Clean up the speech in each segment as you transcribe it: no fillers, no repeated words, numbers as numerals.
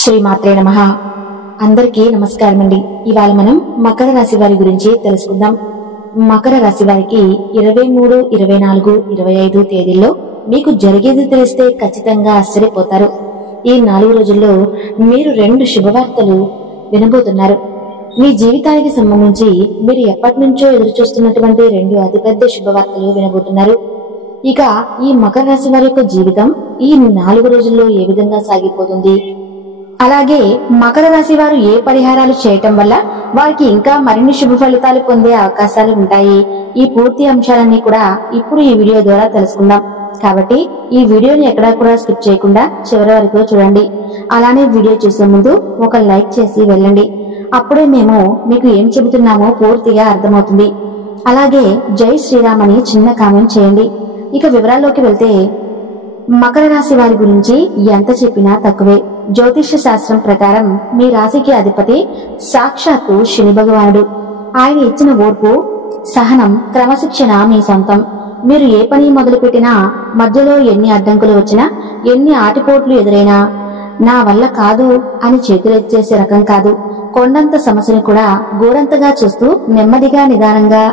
శ్రీమాత్రే నమః. అందరికీ నమస్కారం అండి. ఇవాళ మనం మకర రాశి వారి గురించి తెలుసుకుందాం. మకర రాశి వారికి 23, 24, 25 తేదీల్లో మీకు జరిగేది తెలిస్తే ఖచ్చితంగా ఆశ్చర్యపోతారు. ఈ 4 రోజుల్లో మీరు 2 శుభవార్తలు వినబోతున్నారు. మీ జీవితానికి సంబంధించి మీరు ఎప్పటి నుంచో ఎదురు చూస్తున్నటువంటి 2 అతిపెద్ద శుభవార్తలు వినబోతున్నారు. ఇక ఈ మకర రాశి వారి యొక్క జీవితం ఈ 4 రోజుల్లో ఏ విధంగా సాగిపోతుంది, అలాగే మకర రాశి వారు ఏ పరిహారాలు చేయటం వల్ల వారికి ఇంకా మరిన్ని శుభ ఫలితాలు పొందే అవకాశాలు ఉంటాయి, ఈ పూర్తి అంశాలన్నీ కూడా ఇప్పుడు ఈ వీడియో ద్వారా తెలుసుకుందాం. కాబట్టి ఈ వీడియోని ఎక్కడా కూడా స్కిప్ చేయకుండా చివరి వరకు చూడండి. అలానే వీడియో చూసే ముందు ఒక లైక్ చేసి వెళ్ళండి. అప్పుడే మేము మీకు ఏం చెబుతున్నామో పూర్తిగా అర్థమవుతుంది. అలాగే జై శ్రీరామ్ అని చిన్న కామెంట్ చేయండి. ఇక వివరాల్లోకి వెళ్తే మకర రాశి వారి గురించి ఎంత చెప్పినా తక్కువే. జ్యోతిష్య శాస్త్రం ప్రకారం మీ రాశికి అధిపతి సాక్షాత్తు శని భగవానుడు. ఆయన ఇచ్చిన ఓర్పు, సహనం, క్రమశిక్షణ మీ సొంతం. మీరు ఏ పని మొదలుపెట్టినా మధ్యలో ఎన్ని అడ్డంకులు వచ్చినా, ఎన్ని ఆటిపోట్లు ఎదురైనా నా వల్ల కాదు అని చేతులెత్తేసే రకం కాదు. కొండంత సమస్యను కూడా గోరంతగా చూస్తూ నెమ్మదిగా నిదానంగా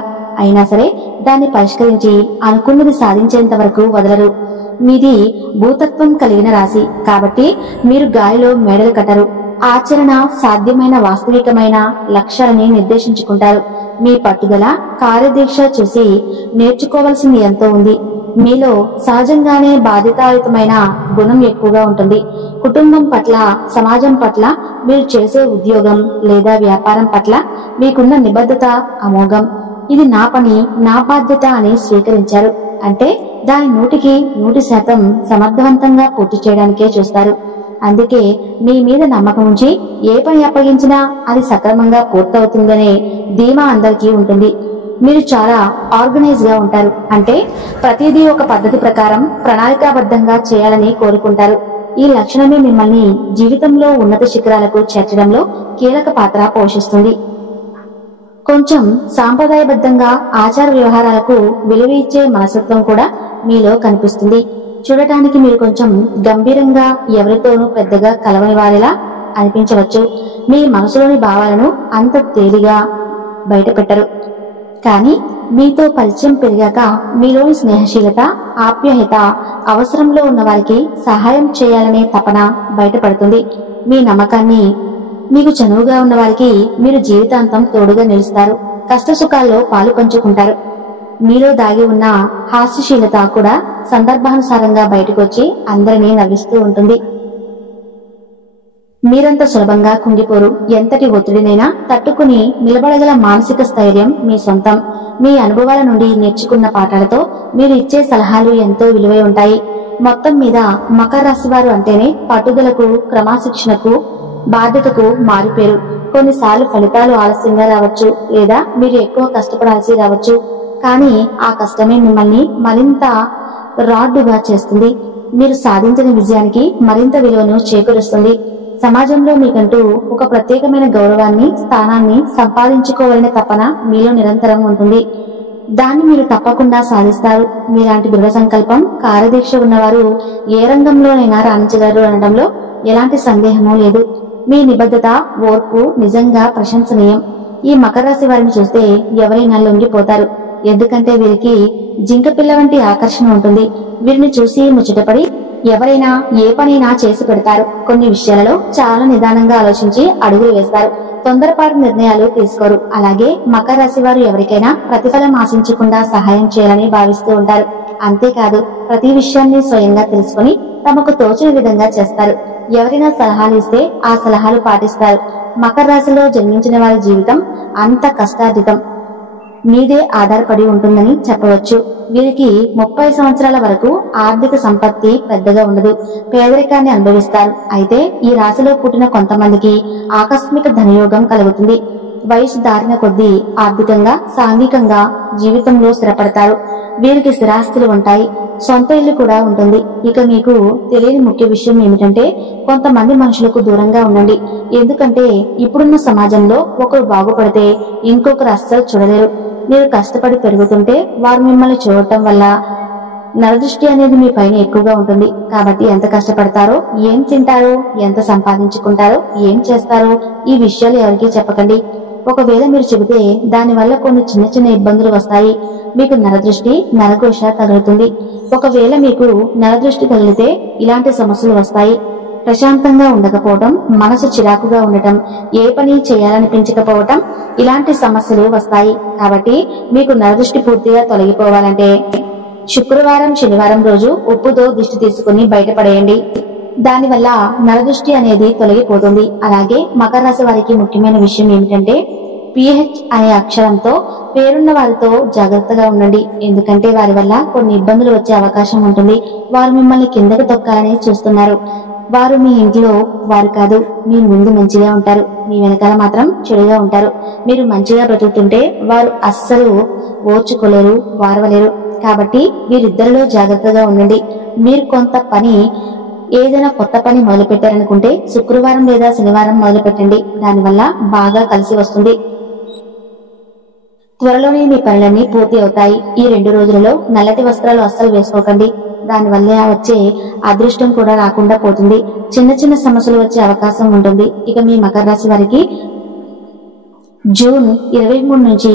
అయినా సరే దాన్ని పరిష్కరించి అనుకున్నది సాధించేంత వరకు వదలరు. మీది భూతత్వం కలిగిన రాశి కాబట్టి మీరు గాలిలో మేడలు కట్టరు. ఆచరణ సాధ్యమైన వాస్తవికమైన లక్ష్యాలని నిర్దేశించుకుంటారు. మీ పట్టుదల, కార్యదీక్ష చూసి నేర్చుకోవాల్సింది ఎంతో ఉంది. మీలో సహజంగానే బాధ్యతాయుతమైన గుణం ఎక్కువగా ఉంటుంది. కుటుంబం పట్ల, సమాజం పట్ల, మీరు చేసే ఉద్యోగం లేదా వ్యాపారం పట్ల మీకున్న నిబద్ధత అమోఘం. ఇది నా పని, నా బాధ్యత అని స్వీకరించారు. అంటే దాని 100% సమర్థవంతంగా పూర్తి చేయడానికే చూస్తారు. అందుకే మీ మీద నమ్మకం ఉంచి ఏ పని అప్పగించినా అది సక్రమంగా పూర్తవుతుందనే ధీమా అందరికీ ఉంటుంది. మీరు చాలా ఆర్గనైజ్ గా ఉంటారు. అంటే ప్రతిదీ ఒక పద్ధతి ప్రకారం ప్రణాళికాబద్ధంగా చేయాలని కోరుకుంటారు. ఈ లక్షణమే మిమ్మల్ని జీవితంలో ఉన్నత శిఖరాలకు చేర్చడంలో కీలక పాత్ర పోషిస్తుంది. కొంచెం సాంప్రదాయబద్ధంగా ఆచార వ్యవహారాలకు విలువ ఇచ్చే మనస్తత్వం కూడా మీలో కనిపిస్తుంది. చూడటానికి మీరు కొంచెం గంభీరంగా, ఎవరితోనూ పెద్దగా కలవని వారిలా అనిపించవచ్చు. మీ మనసులోని భావాలను అంత తేలిగా బయట పెట్టరు. కానీ మీతో పరిచయం పెరిగాక మీలోని స్నేహశీలత, ఆప్యాయత, అవసరంలో ఉన్న వారికి సహాయం చేయాలనే తపన బయటపడుతుంది. మీ నమ్మకాన్ని, మీకు చనువుగా ఉన్న వారికి మీరు జీవితాంతం తోడుగా నిలుస్తారు. కష్ట సుఖాల్లో పాలు పంచుకుంటారు. మీలో దాగి ఉన్న హాస్యశీలత కూడా సందర్భానుసారంగా బయటకు వచ్చి అందరినీ నవ్విస్తూ ఉంటుంది. మీరంత సులభంగా కుంగిపోరు. ఎంతటి ఒత్తిడినైనా తట్టుకుని నిలబడగల మానసిక స్థైర్యం మీ సొంతం. మీ అనుభవాల నుండి నేర్చుకున్న పాఠాలతో మీరు ఇచ్చే సలహాలు ఎంతో విలువై ఉంటాయి. మొత్తం మీద మకర రాశి వారు అంటేనే పట్టుదలకు, క్రమశిక్షణకు, బాధ్యతకు మారిపేరు. కొన్నిసార్లు ఫలితాలు ఆలస్యంగా రావచ్చు, లేదా మీరు ఎక్కువ కష్టపడాల్సి రావచ్చు. కానీ ఆ కష్టమే మిమ్మల్ని మరింత రాడ్డుగా చేస్తుంది. మీరు సాధించిన విజయానికి మరింత విలువను చేకూరుస్తుంది. సమాజంలో మీకంటూ ఒక ప్రత్యేకమైన గౌరవాన్ని, స్థానాన్ని సంపాదించుకోవాలనే తపన మీలో నిరంతరం ఉంటుంది. దాన్ని మీరు తప్పకుండా సాధిస్తారు. మీలాంటి దృఢ సంకల్పం, కార్యదీక్ష ఉన్నవారు ఏ రంగంలోనైనా రాణించగలరు అనడంలో ఎలాంటి సందేహమూ లేదు. మీ నిబద్ధత, ఓర్పు నిజంగా ప్రశంసనీయం. ఈ మకర రాశి వారిని చూస్తే ఎవరైనా లొంగిపోతారు. ఎందుకంటే వీరికి జింక పిల్ల వంటి ఆకర్షణ ఉంటుంది. వీరిని చూసి ముచ్చటపడి ఎవరైనా ఏ పనైనా చేసి పెడతారు. కొన్ని విషయాలలో చాలా నిదానంగా ఆలోచించి అడుగులు వేస్తారు. తొందరపాటు నిర్ణయాలు తీసుకోరు. అలాగే మకర రాశి వారు ఎవరికైనా ప్రతిఫలం ఆశించకుండా సహాయం చేయాలని భావిస్తూ ఉంటారు. అంతేకాదు ప్రతి విషయాన్ని స్వయంగా తెలుసుకుని తమకు తోచిన విధంగా చేస్తారు. ఎవరైనా సలహాలు ఇస్తే ఆ సలహాలు పాటిస్తారు. మకర రాశిలో జన్మించిన వారి జీవితం అంత కష్టార్జితం మీదే ఆధారపడి ఉంటుందని చెప్పవచ్చు. వీరికి 30 సంవత్సరాల వరకు ఆర్థిక సంపత్తి పెద్దగా ఉండదు. పేదరికాన్ని అనుభవిస్తారు. అయితే ఈ రాశిలో పుట్టిన కొంతమందికి ఆకస్మిక ధనయోగం కలుగుతుంది. వయసు దారిన కొద్దీ ఆర్థికంగా, సాంఘికంగా జీవితంలో స్థిరపడతారు. వీరికి స్థిరాస్తులు ఉంటాయి. సొంత ఇల్లు కూడా ఉంటుంది. ఇక మీకు తెలియని ముఖ్య విషయం ఏమిటంటే కొంతమంది మనుషులకు దూరంగా ఉండండి. ఎందుకంటే ఇప్పుడున్న సమాజంలో ఒకరు బాగుపడితే ఇంకొకరు అస్సలు చూడలేరు. మీరు కష్టపడి పెరుగుతుంటే వారు మిమ్మల్ని చూడటం వల్ల నరదృష్టి అనేది మీ పైన ఎక్కువగా ఉంటుంది. కాబట్టి ఎంత కష్టపడతారో, ఏం తింటారో, ఎంత సంపాదించుకుంటారో, ఏం చేస్తారో ఈ విషయాలు ఎవరికీ చెప్పకండి. ఒకవేళ మీరు చెబితే దానివల్ల కొన్ని చిన్న చిన్న ఇబ్బందులు వస్తాయి. మీకు నరదృష్టి, నరఘోష తగులుతుంది. ఒకవేళ మీకు నరదృష్టి తగిలితే ఇలాంటి సమస్యలు వస్తాయి. ప్రశాంతంగా ఉండకపోవటం, మనసు చిరాకుగా ఉండటం, ఏ పని చేయాలనిపించకపోవటం, ఇలాంటి సమస్యలు వస్తాయి. కాబట్టి మీకు నరదృష్టి పూర్తిగా తొలగిపోవాలంటే శుక్రవారం, శనివారం రోజు ఉప్పుతో దిష్టి తీసుకుని బయటపడేయండి. దానివల్ల నరదృష్టి అనేది తొలగిపోతుంది. అలాగే మకర రాశి వారికి ముఖ్యమైన విషయం ఏమిటంటే పిహెచ్ అనే అక్షరంతో పేరున్న వారితో జాగ్రత్తగా ఉండండి. ఎందుకంటే వారి వల్ల కొన్ని ఇబ్బందులు వచ్చే అవకాశం ఉంటుంది. వారు మిమ్మల్ని కిందకు తొక్కాలని చూస్తున్నారు. వారు మీ ఇంట్లో వారు కాదు. మీ ముందు మంచిగా ఉంటారు, మీ వెనకాల మాత్రం చెడుగా ఉంటారు. మీరు మంచిగా బ్రతుకుతుంటే వారు అస్సలు ఓర్చుకోలేరు, వారవలేరు. కాబట్టి వీరిద్దరిలో జాగ్రత్తగా ఉండండి. మీరు ఏదైనా కొత్త పని మొదలు పెట్టారనుకుంటే శుక్రవారం లేదా శనివారం మొదలు పెట్టండి. దానివల్ల బాగా కలిసి వస్తుంది. త్వరలోనే మీ పనులన్నీ పూర్తి అవుతాయి. ఈ 2 రోజులలో నల్లటి వస్త్రాలు అస్సలు వేసుకోకండి. దానివల్ల వచ్చే అదృష్టం కూడా రాకుండా పోతుంది. చిన్న చిన్న సమస్యలు వచ్చే అవకాశం ఉంటుంది. ఇక మీ మకర రాశి వారికి జూన్ 23 నుంచి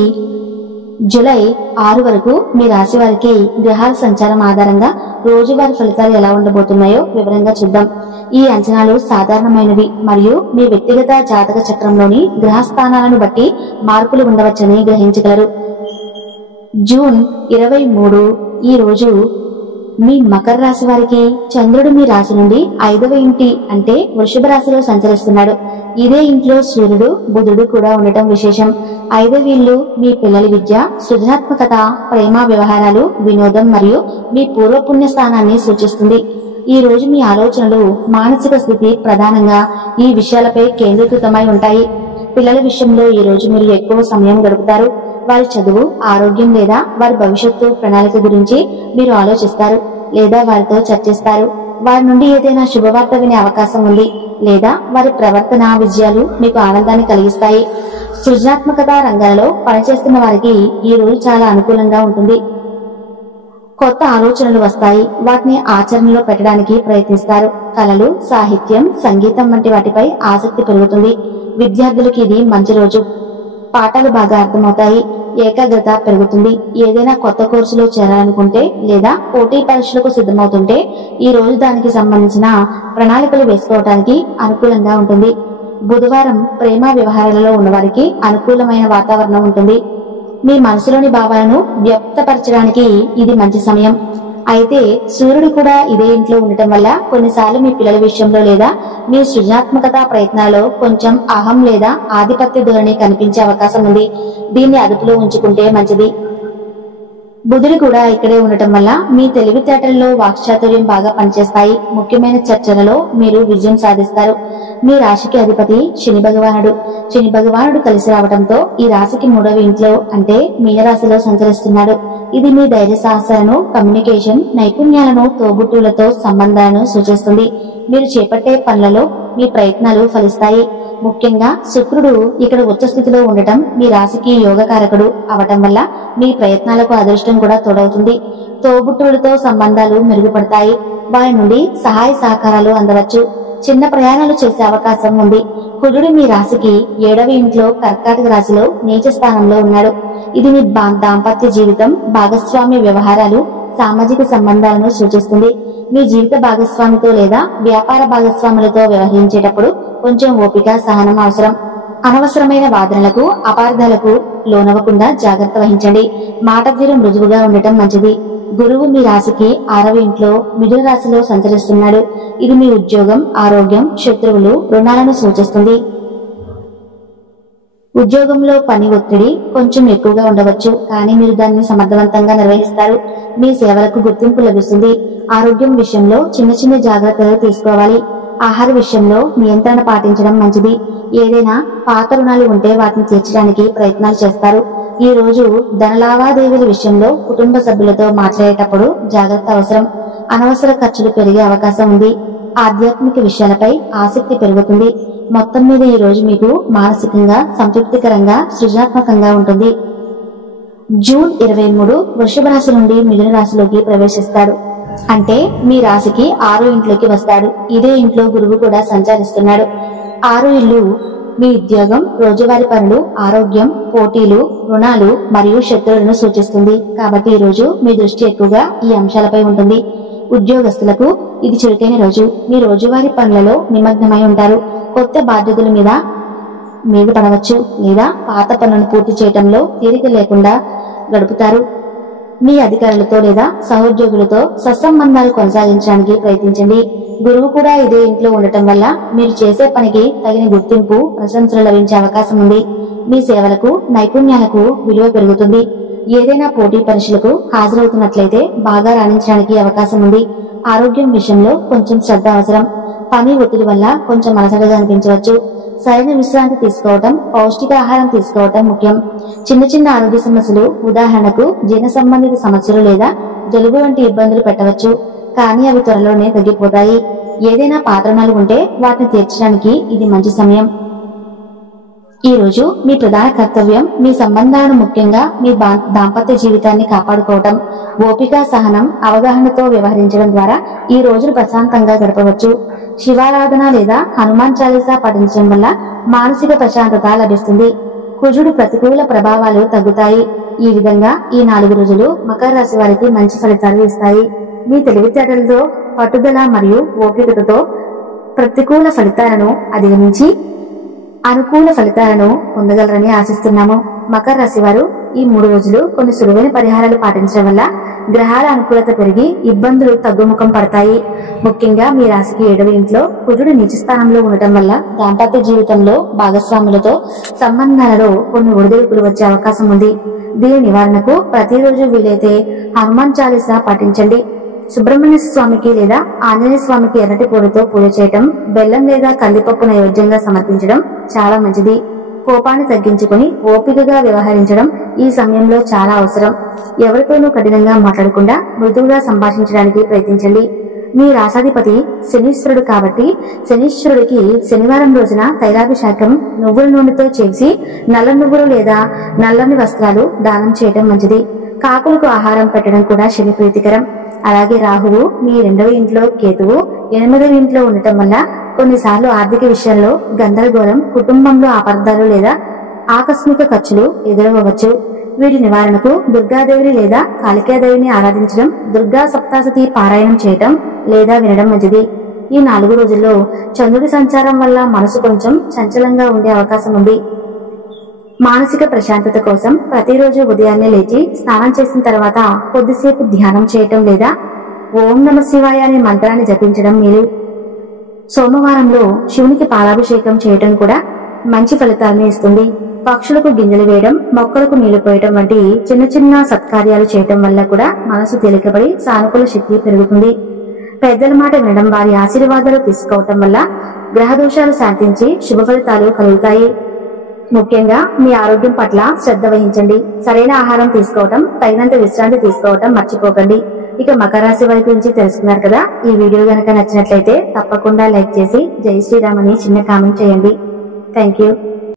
జూలై 6 వరకు మీ రాశి వారికి గ్రహాల సంచారం ఆధారంగా రోజువారీ ఫలితాలు ఎలా ఉండబోతున్నాయో వివరంగా చూద్దాం. ఈ అంచనాలు సాధారణమైనవి మరియు మీ వ్యక్తిగత జాతక చక్రంలోని గ్రహ స్థానాలను బట్టి మార్పులు ఉండవచ్చని గ్రహించగలరు. జూన్ 23 ఈ రోజు మీ మకర రాశి వారికి చంద్రుడు మీ రాశి నుండి 5వ ఇంటి అంటే వృషభ రాశిలో సంచరిస్తున్నాడు. ఇదే ఇంట్లో సూర్యుడు, బుధుడు కూడా ఉండటం విశేషం. 5వ ఇల్లు మీ పిల్లల విద్య, సృజనాత్మకత, ప్రేమ వ్యవహారాలు, వినోదం మరియు మీ పూర్వపుణ్య స్థానాన్ని సూచిస్తుంది. ఈ రోజు మీ ఆలోచనలు, మానసిక స్థితి ప్రధానంగా ఈ విషయాలపై కేంద్రీకృతమై ఉంటాయి. పిల్లల విషయంలో ఈ రోజు మీరు ఎక్కువ సమయం గడుపుతారు. వారి చదువు, ఆరోగ్యం లేదా వారి భవిష్యత్తు ప్రణాళిక గురించి మీరు ఆలోచిస్తారు లేదా వారితో చర్చిస్తారు. వారి నుండి ఏదైనా శుభవార్త వినే అవకాశం ఉంది లేదా వారి ప్రవర్తన విజయాలు మీకు ఆనందాన్ని కలిగిస్తాయి. సృజనాత్మకత రంగాలలో పనిచేస్తున్న వారికి ఈ రోజు చాలా అనుకూలంగా ఉంటుంది. కొత్త ఆలోచనలు వస్తాయి. వాటిని ఆచరణలో పెట్టడానికి ప్రయత్నిస్తారు. కళలు, సాహిత్యం, సంగీతం వంటి వాటిపై ఆసక్తి పెరుగుతుంది. విద్యార్థులకి ఇది మంచి రోజు. పాఠాలు బాగా అర్థమవుతాయి. ఏకాగ్రత పెరుగుతుంది. ఏదైనా కొత్త కోర్సులో చేరాలనుకుంటే లేదా పోటీ పరీక్షలకు సిద్ధమవుతుంటే ఈ రోజు దానికి సంబంధించిన ప్రణాళికలు వేసుకోవడానికి అనుకూలంగా ఉంటుంది. బుధవారం ప్రేమ వ్యవహారాలలో ఉన్నవారికి అనుకూలమైన వాతావరణం ఉంటుంది. మీ మనసులోని భావాలను వ్యక్తపరచడానికి ఇది మంచి సమయం. అయితే సూర్యుడు కూడా ఇదే ఇంట్లో ఉండటం వల్ల కొన్నిసార్లు మీ పిల్లల విషయంలో లేదా మీ సృజనాత్మకత ప్రయత్నాల్లో కొంచెం అహం లేదా ఆధిపత్య ధోరణి కనిపించే అవకాశం ఉంది. దీన్ని అదుపులో ఉంచుకుంటే మంచిది. బుధుడు కూడా ఇక్కడే ఉండటం వల్ల మీ తెలివితేటల్లో వాక్చాతుర్యం బాగా పనిచేస్తాయి. ముఖ్యమైన చర్చలలో మీరు విజయం సాధిస్తారు. మీ రాశికి అధిపతి శని భగవానుడు. శని భగవానుడు కలిసి రావడంతో ఈ రాశికి 3వ ఇంట్లో అంటే మీనరాశిలో సంచరిస్తున్నాడు. ఇది మీ ధైర్య సాహసాలను, కమ్యూనికేషన్ నైపుణ్యాలను, తోబుట్టువులతో సంబంధాలను సూచిస్తుంది. మీరు చేపట్టే పనులలో మీ ప్రయత్నాలు ఫలిస్తాయి. ముఖ్యంగా శుక్రుడు ఇక్కడ ఉచ్చ స్థితిలో ఉండటం మీ రాశికి యోగకారకుడు అవటం వల్ల మీ ప్రయత్నాలకు అదృష్టం కూడా తోడవుతుంది. తోబుట్టువులతో సంబంధాలు మెరుగుపడతాయి. వారి నుండి సహాయ సహకారాలు అందవచ్చు. చిన్న ప్రయాణాలు చేసే అవకాశం ఉంది. కుజుడు మీ రాశికి 7వ ఇంట్లో కర్కాటక రాశిలో నీచ స్థానంలో ఉన్నాడు. ఇది మీ దాంపత్య జీవితం, భాగస్వామ్య వ్యవహారాలు, సామాజిక సంబంధాలను సూచిస్తుంది. మీ జీవిత భాగస్వామితో లేదా వ్యాపార భాగస్వాములతో వ్యవహరించేటప్పుడు కొంచెం ఓపిక, సహనం అవసరం. అనవసరమైన వాదనలకు, అపార్థాలకు లోనవ్వకుండా జాగ్రత్త వహించండి. మాట తీరు మృదువుగా ఉండటం మంచిది. గురువు మీ రాశికి 6వ ఇంట్లో మిథున రాశిలో సంచరిస్తున్నాడు. ఇది మీ ఉద్యోగం, ఆరోగ్యం, శత్రువులు, రుణాలను సూచిస్తుంది. ఉద్యోగంలో పని ఒత్తిడి కొంచెం ఎక్కువగా ఉండవచ్చు, కానీ మీరు దాన్ని సమర్థవంతంగా నిర్వహిస్తారు. మీ సేవలకు గుర్తింపు లభిస్తుంది. ఆరోగ్యం విషయంలో చిన్న చిన్న జాగ్రత్తలు తీసుకోవాలి. ఆహార విషయంలో నియంత్రణ పాటించడం మంచిది. ఏదైనా పాత రుణాలు ఉంటే వాటిని తీర్చడానికి ప్రయత్నాలు చేస్తారు. ఈ రోజు ధన లావాదేవీల విషయంలో కుటుంబ సభ్యులతో మాట్లాడేటప్పుడు జాగ్రత్త అవసరం. అనవసర ఖర్చులు పెరిగే అవకాశం ఉంది. ఆధ్యాత్మిక విషయాలపై ఆసక్తి పెరుగుతుంది. మొత్తం మీద ఈ రోజు మీకు మానసికంగా సంతృప్తికరంగా, సృజనాత్మకంగా ఉంటుంది. జూన్ 23 వృషభ రాశి నుండి మిథున రాశిలోకి ప్రవేశిస్తాడు. అంటే మీ రాశికి 6వ ఇంట్లోకి వస్తాడు. ఇదే ఇంట్లో గురువు కూడా సంచరిస్తున్నాడు. 6వ ఇల్లు మీ ఉద్యోగం, రోజువారీ పనులు, ఆరోగ్యం, పోటీలు, రుణాలు మరియు శత్రువులను సూచిస్తుంది. కాబట్టి ఈ రోజు మీ దృష్టి ఎక్కువగా ఈ అంశాలపై ఉంటుంది. ఉద్యోగస్తులకు ఇది చురుకైన రోజు. మీ రోజువారీ పనులలో నిమగ్నమై ఉంటారు. కొత్త బాధ్యతల మీద పడవచ్చు లేదా పాత పనులను పూర్తి చేయడంలో తీరిక లేకుండా గడుపుతారు. మీ అధికారులతో లేదా సహోద్యోగులతో సత్సంబంధాలు కొనసాగించడానికి ప్రయత్నించండి. గురువు కూడా ఇదే ఇంట్లో ఉండటం వల్ల మీరు చేసే పనికి తగిన గుర్తింపు, ప్రశంసలు లభించే అవకాశం ఉంది. మీ సేవలకు, నైపుణ్యాలకు విలువ పెరుగుతుంది. ఏదైనా పోటీ పరీక్షలకు హాజరవుతున్నట్లయితే బాగా రాణించడానికి అవకాశం ఉంది. ఆరోగ్యం విషయంలో కొంచెం శ్రద్ధ అవసరం. పని ఒత్తిడి వల్ల కొంచెం అలసటగా అనిపించవచ్చు. సరైన విశ్రాంతి తీసుకోవటం, పౌష్టికాహారం తీసుకోవటం ముఖ్యం. చిన్న చిన్న ఆరోగ్య సమస్యలు, ఉదాహరణకు జీర్ణ సంబంధిత సమస్యలు లేదా జలుబు వంటి ఇబ్బందులు పెట్టవచ్చు. కానీ అవి త్వరలోనే తగ్గిపోతాయి. ఏదైనా పాత్రణాలు ఉంటే వాటిని తీర్చడానికి ఇది మంచి సమయం. ఈ రోజు మీ ప్రధాన కర్తవ్యం మీ సంబంధాలను, ముఖ్యంగా మీ దాంపత్య జీవితాన్ని కాపాడుకోవటం. ఓపిక, సహనం, అవగాహనతో వ్యవహరించడం ద్వారా ఈ రోజును ప్రశాంతంగా గడపవచ్చు. శివారాధన లేదా హనుమాన్ చాలీసా పఠించడం వల్ల మానసిక ప్రశాంతత లభిస్తుంది. కుజుడు ప్రతికూల ప్రభావాలు తగ్గుతాయి. ఈ విధంగా ఈ 4 రోజులు మకర రాశి వారికి మంచి ఫలితాలు ఇస్తాయి. మీ తెలివితేటలతో, పట్టుదల మరియు ఓపికతో ప్రతికూల ఫలితాలను అధిగమించి అనుకూల ఫలితాలను పొందగలరని ఆశిస్తున్నాము. మకర రాశి వారు ఈ 3 రోజులు కొన్ని సులువైన పరిహారాలు పాటించడం వల్ల గ్రహాల అనుకూలత పెరిగి ఇబ్బందులు తగ్గుముఖం పడతాయి. ముఖ్యంగా మీ రాశికి 7వ ఇంట్లో కుజుడు నీచ స్థానంలో ఉండటం వల్ల దాంపత్య జీవితంలో భాగస్వాములతో సంబంధాలలో కొన్ని ఒడిదుడుకులు వచ్చే అవకాశం ఉంది. దీని నివారణకు ప్రతిరోజు వీలైతే హనుమాన్ చాలీసా పాటించండి. సుబ్రహ్మణ్య స్వామికి లేదా ఆంజనేయ స్వామికి ఎర్రటి పూలతో పూజ చేయటం, బెల్లం లేదా కందిపప్పు నైవేద్యంగా సమర్పించడం చాలా మంచిది. కోపాన్ని తగ్గించుకుని ఓపికగా వ్యవహరించడం ఈ సమయంలో చాలా అవసరం. ఎవరితోనూ కఠినంగా మాట్లాడకుండా మృదువుగా సంభాషించడానికి ప్రయత్నించండి. మీ రాశాధిపతి శనీశ్వరుడు కాబట్టి శనీశ్వరుడికి శనివారం రోజున తైలాభిషేకం నువ్వుల నూనెతో చేసి నల్ల నువ్వులు లేదా నల్లని వస్త్రాలు దానం చేయడం మంచిది. కాకులకు ఆహారం పెట్టడం కూడా శని ప్రీతికరం. అలాగే రాహువు మీ 2వ ఇంట్లో, కేతువు 8వ ఇంట్లో ఉండటం వల్ల కొన్నిసార్లు ఆర్థిక విషయాల్లో గందరగోళం, కుటుంబంలో అపార్థాలు లేదా ఆకస్మిక ఖర్చులు ఎదురవ్వచ్చు. వీటి నివారణకు దుర్గాదేవిని లేదా కాళికాదేవిని ఆరాధించడం, దుర్గా సప్తాశతి పారాయణం చేయటం లేదా వినడం మంచిది. ఈ 4 రోజుల్లో చంద్రుడి సంచారం వల్ల మనసు కొంచెం చంచలంగా ఉండే అవకాశం ఉంది. మానసిక ప్రశాంతత కోసం ప్రతిరోజు ఉదయాన్నే లేచి స్నానం చేసిన తర్వాత కొద్దిసేపు ధ్యానం చేయటం లేదా ఓం నమ శివాయ అనే మంత్రాన్ని జపించడం మేలు. సోమవారంలో శివునికి పాలాభిషేకం చేయటం కూడా మంచి ఫలితాలను ఇస్తుంది. పక్షులకు గింజలు వేయడం, మొక్కలకు నీళ్లు పోయటం వంటి చిన్న చిన్న సత్కార్యాలు చేయటం వల్ల కూడా మనసు తేలికపడి సానుకూల శక్తి పెరుగుతుంది. పెద్దల మాట వినడం, వారి ఆశీర్వాదాలు తీసుకోవటం వల్ల గ్రహ దోషాలు శాంతించి శుభ ఫలితాలు కలుగుతాయి. ముఖ్యంగా మీ ఆరోగ్యం పట్ల శ్రద్ధ వహించండి. సరైన ఆహారం తీసుకోవటం, తగినంత విశ్రాంతి తీసుకోవటం మర్చిపోకండి. ఇక మకర రాశి వారి గురించి తెలుసుకున్నారు కదా. ఈ వీడియో గనక నచ్చినట్లయితే తప్పకుండా లైక్ చేసి జై శ్రీరామ్ అని చిన్న కామెంట్ చేయండి. Thank you.